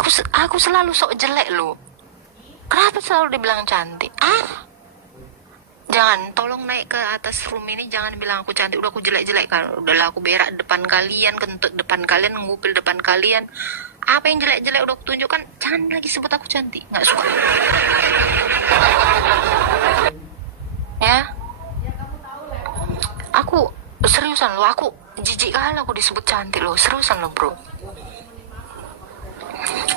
Aku selalu sok jelek loh. Kenapa selalu dibilang cantik? Jangan, tolong naik ke atas room ini, jangan bilang aku cantik. Udah aku jelek-jelek kan. Udahlah aku berak depan kalian, kentut depan kalian, ngupil depan kalian. Apa yang jelek-jelek udah aku tunjukkan. Jangan lagi sebut aku cantik, nggak suka. Ya, aku seriusan loh, aku jijik kali aku disebut cantik loh, seriusan loh bro.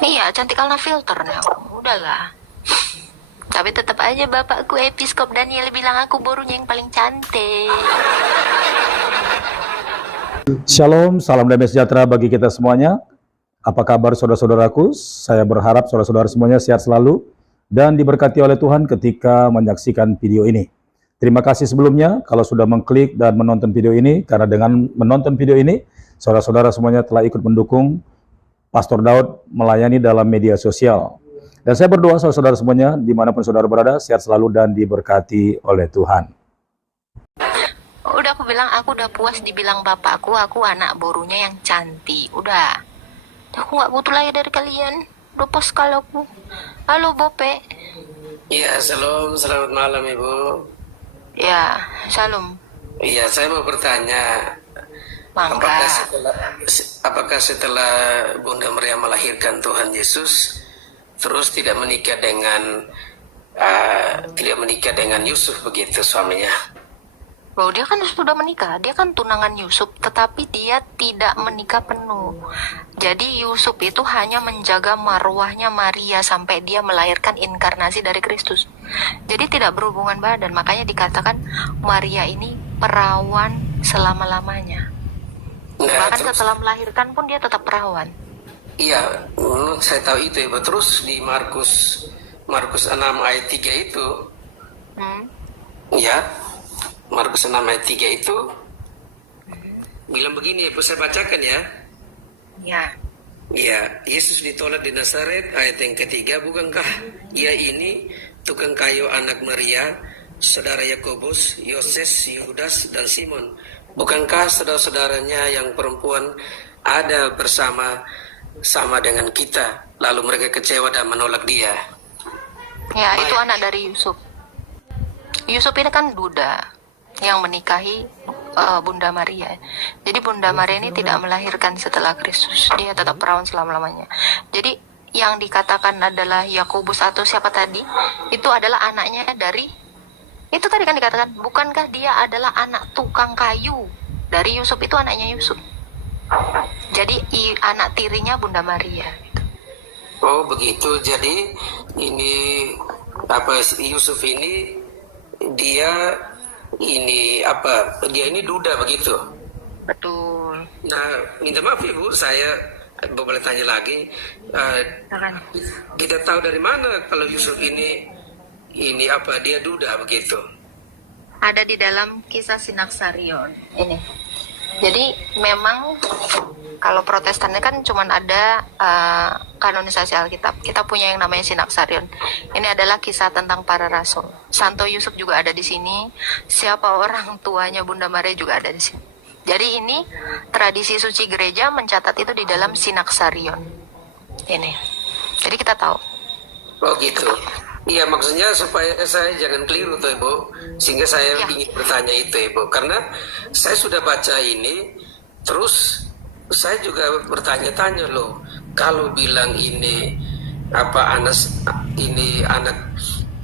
Iya, cantik karena filternya aku. Udahlah. Tapi tetap aja bapakku Episkop Daniel bilang aku borunya yang paling cantik. Shalom, salam damai sejahtera bagi kita semuanya. Apa kabar saudara-saudaraku? Saya berharap saudara-saudara semuanya sehat selalu dan diberkati oleh Tuhan ketika menyaksikan video ini. Terima kasih sebelumnya kalau sudah mengklik dan menonton video ini, karena dengan menonton video ini, saudara-saudara semuanya telah ikut mendukung Pastor Daud melayani dalam media sosial. Dan saya berdoa saudara-saudara semuanya, dimanapun saudara berada, sehat selalu dan diberkati oleh Tuhan. Udah aku bilang, aku udah puas dibilang bapakku, aku anak borunya yang cantik. Udah. Aku gak butuh lagi dari kalian. Udah puas kalau aku. Halo Bope. Iya, selamat malam Ibu. Ya, shalom. Iya, saya mau bertanya, Mangga. apakah setelah Bunda Maria melahirkan Tuhan Yesus, terus tidak menikah dengan Yusuf begitu suaminya? Loh, dia kan sudah menikah, dia kan tunangan Yusuf, tetapi dia tidak menikah penuh. Jadi Yusuf itu hanya menjaga marwahnya Maria sampai dia melahirkan inkarnasi dari Kristus. Jadi tidak berhubungan badan, makanya dikatakan Maria ini perawan selama-lamanya. Nah, Bahkan terus, setelah melahirkan pun dia tetap perawan. iya, saya tahu itu Ibu. Terus di Markus 6 ayat 3 itu, ya, Markus 6 ayat 3 itu bilang begini, Ibu, saya bacakan ya. Ya. Ya, Yesus ditolak di Nazaret, ayat yang ketiga, bukankah ia ini tukang kayu anak Maria, saudara Yakobus, Yoses, Yudas, dan Simon? Bukankah saudara-saudaranya yang perempuan ada sama dengan kita? Lalu mereka kecewa dan menolak dia. Ya, itu anak dari Yusuf. Yusuf ini kan duda yang menikahi Bunda Maria. Jadi Bunda Maria ini tidak melahirkan setelah Kristus. Dia tetap perawan selama-lamanya. Jadi yang dikatakan adalah Yakobus atau siapa tadi, itu adalah anaknya dari, itu tadi kan dikatakan, bukankah dia adalah anak tukang kayu dari Yusuf, itu anaknya Yusuf. Jadi anak tirinya Bunda Maria. Oh begitu, jadi ini Yusuf ini dia ini duda begitu. Betul. Nah, minta maaf Ibu, saya boleh tanya lagi. Kita tahu dari mana kalau Yusuf ini dia duda begitu? Ada di dalam kisah Sinaksarion ini. Jadi memang kalau Protestannya kan cuman ada kanonisasi Alkitab. Kita punya yang namanya Sinaksarion. Ini adalah kisah tentang para rasul. Santo Yusuf juga ada di sini. Siapa orang tuanya Bunda Maria juga ada di sini. Jadi ini tradisi suci gereja mencatat itu di dalam Sinaksarion. Ini. Jadi kita tahu. Oh gitu. Iya, maksudnya supaya saya jangan keliru tuh Ibu, sehingga saya ingin bertanya itu Ibu, karena saya sudah baca ini, terus saya juga bertanya-tanya loh, kalau bilang ini anak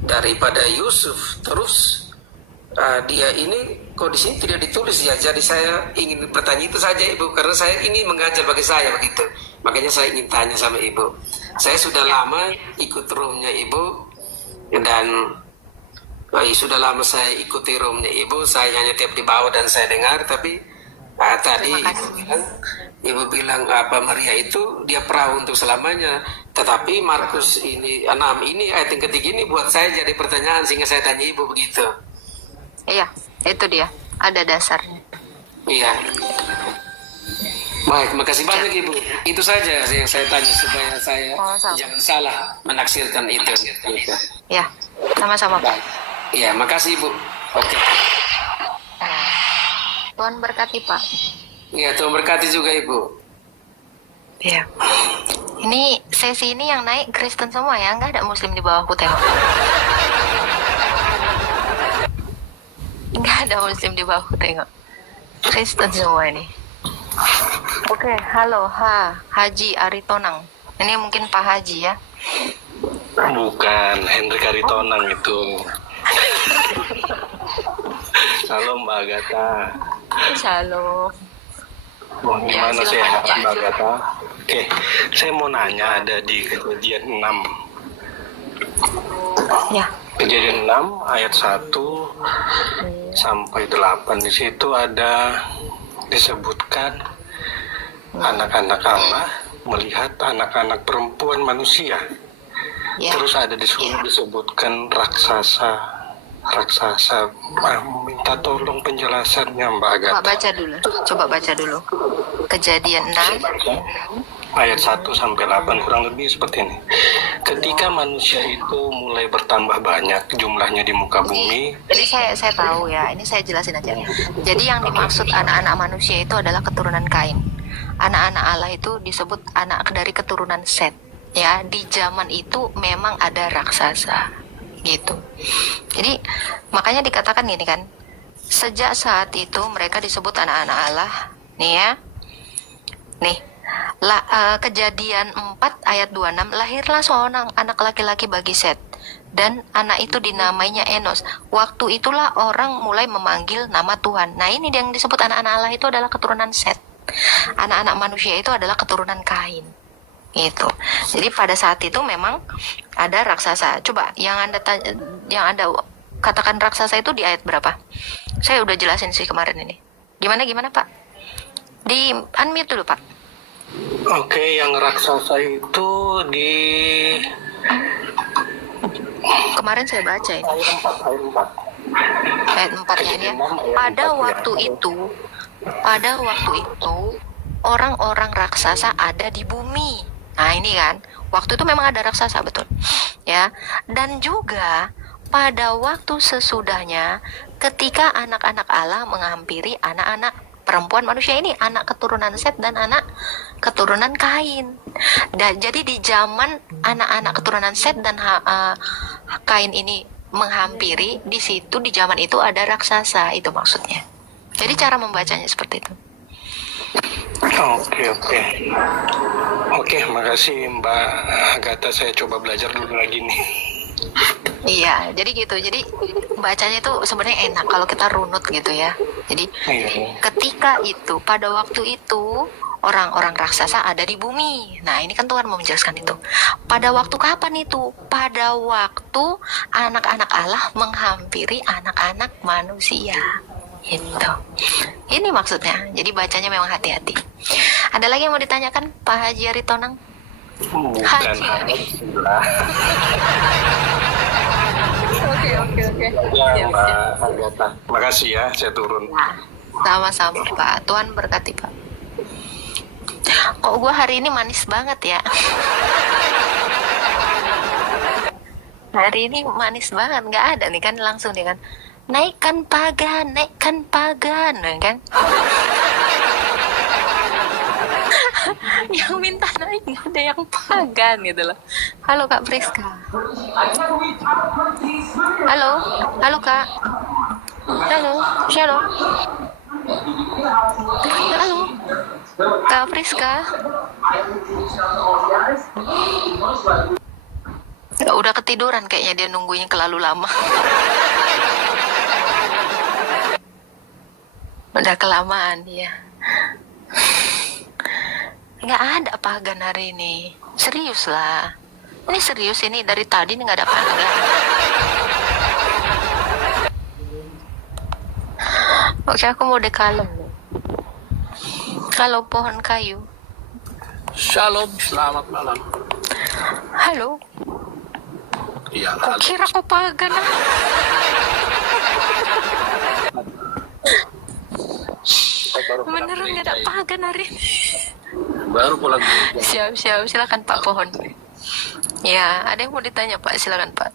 daripada Yusuf, terus dia ini kok di sini tidak ditulis ya, jadi saya ingin bertanya itu saja Ibu, karena saya ingin mengajar bagi saya begitu, makanya saya ingin tanya sama Ibu. Saya sudah lama ikut roomnya Ibu, dan sudah lama saya ikuti roomnya Ibu, saya hanya tiap di bawah dan saya dengar, tapi tadi Ibu bilang Maria itu dia perawan untuk selamanya, tetapi Markus 6 ini ayat yang ketiga ini buat saya jadi pertanyaan, sehingga saya tanya Ibu begitu. Iya, itu dia, ada dasarnya. Iya. Baik, makasih banyak Ibu. Itu saja yang saya tanya supaya saya jangan salah menaksirkan itu. Ya, sama-sama Pak. Iya, makasih Ibu. Oke. Tuhan berkati Pak. Iya, Tuhan berkati juga Ibu. Iya. Ini sesi ini yang naik Kristen semua ya, nggak ada Muslim di bawahku tengok. Nggak ada Muslim di bawahku tengok. Kristen semua ini. Oke, halo Haji Aritonang. Ini mungkin Pak Haji ya. Bukan, Hendrik Aritonang itu. Salam Mbak Agatha. Shalom. Gimana Ya, sehat silakan, Mbak Agatha? Oke, saya mau nanya ada di kejadian 6. Ya. Kejadian 6 ayat 1 sampai 8 di situ ada disebutkan anak-anak Allah melihat anak-anak perempuan manusia. Ya. Terus ada disebutkan raksasa. Minta tolong penjelasannya Mbak Agatha. Coba baca dulu. Kejadian 6 Ayat 1 sampai 8 kurang lebih seperti ini. Ketika manusia itu mulai bertambah banyak jumlahnya di muka bumi. Jadi saya tahu ya, ini saya jelasin aja. Jadi yang dimaksud anak-anak manusia itu adalah keturunan Kain. Anak-anak Allah itu disebut anak dari keturunan Set. Ya, di zaman itu memang ada raksasa gitu. Jadi makanya dikatakan gini kan, sejak saat itu mereka disebut anak-anak Allah. Nih ya. Nih. Kejadian 4 ayat 26, lahirlah seorang anak laki-laki bagi Set, dan anak itu dinamainya Enos. Waktu itulah orang mulai memanggil nama Tuhan. Nah, ini yang disebut anak-anak Allah itu adalah keturunan Set. Anak-anak manusia itu adalah keturunan Kain. Gitu. Jadi pada saat itu memang ada raksasa. Coba yang Anda katakan raksasa itu di ayat berapa? Saya udah jelasin sih kemarin ini. Gimana Pak? Di unmute dulu Pak. Oke, yang raksasa itu di Kemarin saya baca ini. ayat 4. Ayat 4-nya ini ya. Pada waktu itu orang-orang raksasa ada di bumi. Nah, ini kan, waktu itu memang ada raksasa, betul. Ya. Dan juga pada waktu sesudahnya ketika anak-anak Allah menghampiri anak-anak perempuan manusia ini, anak keturunan Set dan anak keturunan Kain. Dan jadi di zaman anak-anak keturunan Set dan Kain ini menghampiri, di situ di zaman itu ada raksasa, itu maksudnya. Jadi cara membacanya seperti itu. Oke, makasih Mbak Agatha, saya coba belajar dulu lagi nih. Iya, jadi gitu. Jadi bacanya itu sebenarnya enak kalau kita runut gitu ya. Jadi ketika itu, pada waktu itu orang-orang raksasa ada di bumi. Nah, ini kan Tuhan mau menjelaskan itu. Pada waktu kapan itu? Pada waktu anak-anak Allah menghampiri anak-anak manusia. Gitu. Ini maksudnya. Jadi bacanya memang hati-hati. Ada lagi yang mau ditanyakan Pak Haji Aritonang? Bukan Haji. Oke. Ya, Mbak Agatha. Makasih ya, saya turun. Nah, sama-sama Pak. Tuhan berkati Pak. Kok gue hari ini manis banget ya? Hari ini manis banget, nggak ada nih kan, langsung nih kan, naikkan pagan, kan? Yang minta naik nggak ada yang pagan gitu loh. Halo Kak Priska. Halo Kak. Halo, Shalom. Halo, Kak Priska. Udah ketiduran kayaknya, dia nunggunya terlalu lama. Udah kelamaan dia. Nggak ada pagan hari ini. Serius lah. Ini serius, ini dari tadi nggak ada pagan. Oke, aku mau dekalem. Kalau pohon kayu. Shalom, selamat malam. Halo. Iya, Kok kira kau pagan ah? Beneran nggak ada pagan hari ini. baru pulang kerja. Siap, silakan Pak Pohon. Ya, ada yang mau ditanya Pak, silakan Pak.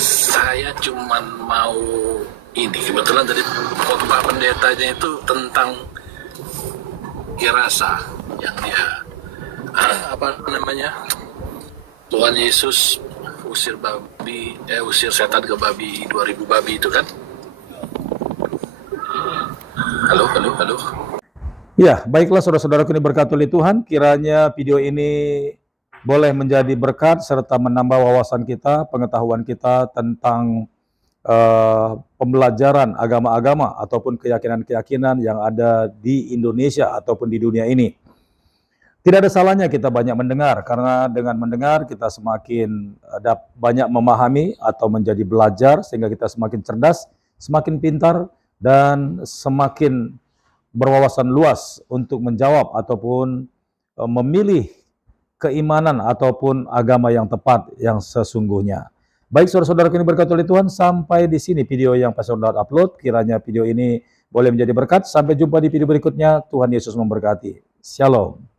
Saya cuman mau ini, kebetulan dari khotbah pendetanya itu tentang irasa yang dia apa namanya, Tuhan Yesus usir setan ke babi, 2000 babi itu kan. Halo. Ya, baiklah saudara-saudaraku ini berkat oleh Tuhan, kiranya video ini boleh menjadi berkat serta menambah wawasan kita, pengetahuan kita tentang pembelajaran agama-agama ataupun keyakinan-keyakinan yang ada di Indonesia ataupun di dunia ini. Tidak ada salahnya kita banyak mendengar, karena dengan mendengar kita semakin banyak memahami atau menjadi belajar, sehingga kita semakin cerdas, semakin pintar, dan semakin berwawasan luas untuk menjawab ataupun memilih keimanan ataupun agama yang tepat, yang sesungguhnya. Baik saudara-saudara ini berkat oleh Tuhan, sampai di sini video yang Pastor Daud upload. Kiranya video ini boleh menjadi berkat. Sampai jumpa di video berikutnya. Tuhan Yesus memberkati. Shalom.